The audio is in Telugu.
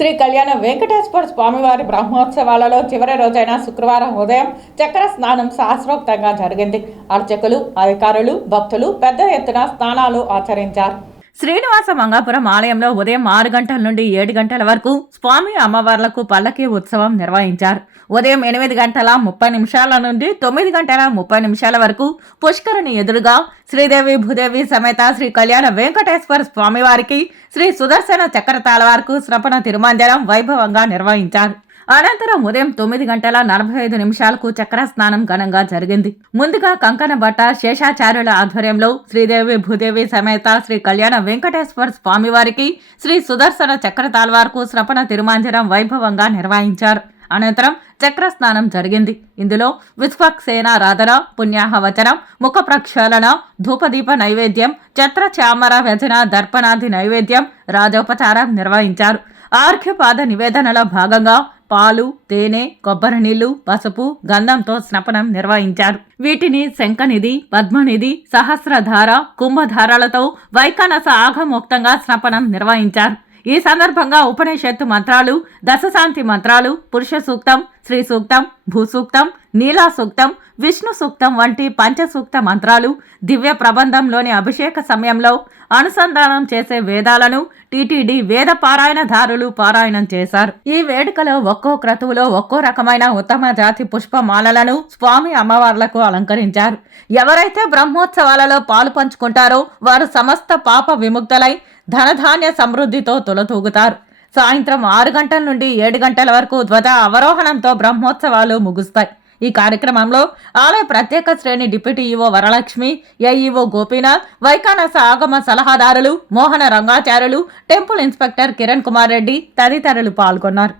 శ్రీ కళ్యాణ వెంకటేశ్వర స్వామివారి బ్రహ్మోత్సవాలలో చివరి రోజైన శుక్రవారం ఉదయం చక్ర స్నానం శాస్త్రోక్తంగా జరిగింది. అర్చకులు, అధికారులు, భక్తులు పెద్ద ఎత్తున స్నానాలు ఆచరించారు. శ్రీనివాస మంగాపురం ఆలయంలో ఉదయం 6 గంటల నుండి 7 గంటల వరకు స్వామి అమ్మవార్లకు పల్లకీ ఉత్సవం నిర్వహించారు. ఉదయం 8 గంటల 30 నిమిషాల నుండి 9 గంటల 30 నిమిషాల వరకు పుష్కరిణి ఎదురుగా శ్రీదేవి భూదేవి సమేత శ్రీ కళ్యాణ వెంకటేశ్వర స్వామివారికి శ్రీ సుదర్శన చక్రతాళవార్కు స్నపన తిరుమంజనం వైభవంగా నిర్వహించారు. అనంతరం ఉదయం 9 గంటల 45 నిమిషాలకు చక్ర స్నానం ఘనంగా జరిగింది. ముందుగా కంకణ భట్ట శేషాచార్యుల ఆధ్వర్యంలో శ్రీదేవి భూదేవి సమేత శ్రీ కళ్యాణ వెంకటేశ్వర స్వామివారికి శ్రీ సుదర్శన చక్రతాళ్వార్కు స్నపన తిరుమంజనం వైభవంగా నిర్వహించారు. అనంతరం చక్ర స్నానం జరిగింది. ఇందులో విశ్వక్సేనారాధన, పుణ్యాహవచనం, ముఖ ప్రక్షాళన, ధూపదీప నైవేద్యం, ఛత్ర చామర వ్యజన, దర్పణాది నైవేద్యం, రాజోపచారం నిర్వహించారు. ఆర్ఘ్యపాద నివేదనలో భాగంగా పాలు, తేనె, కొబ్బరి నీళ్లు, పసుపు, గంధంతో స్నపనం నిర్వహించారు. వీటిని శంఖనిధి, పద్మనిధి, సహస్రధార, కుంభధారాలతో వైఖానస ఆఘమోక్తంగా స్నపనం నిర్వహించారు. ఈ సందర్భంగా ఉపనిషత్తు మంత్రాలు, దశశాంతి మంత్రాలు, పురుష సూక్తం, శ్రీ సూక్తం, భూసూక్తం, నీలా సూక్తం, విష్ణు సూక్తం వంటి పంచసూక్త మంత్రాలు, దివ్య ప్రబంధంలోని అభిషేక సమయంలో అనుసంధానం చేసే వేదాలను టీటీడీ వేద పారాయణదారులు పారాయణం చేశారు. ఈ వేడుకలో ఒక్కో క్రతువులో ఒక్కో రకమైన ఉత్తమ జాతి పుష్పమాలలను స్వామి అమ్మవార్లకు అలంకరించారు. ఎవరైతే బ్రహ్మోత్సవాలలో పాలు పంచుకుంటారో వారు సమస్త పాప విముక్తులై ధనధాన్య సమృద్ధితో తులతూగుతారు. సాయంత్రం 6 గంటల నుండి 7 గంటల వరకు ధ్వజ అవరోహణంతో బ్రహ్మోత్సవాలు ముగుస్తాయి. ఈ కార్యక్రమంలో ఆలయ ప్రత్యేక శ్రేణి deputy EO Varalakshmi, AEO Gopinath, Vaikhanasa ఆగమ సలహాదారులు మోహన రంగాచార్యులు, టెంపుల్ ఇన్స్పెక్టర్ కిరణ్ కుమార్ రెడ్డి తదితరులు పాల్గొన్నారు.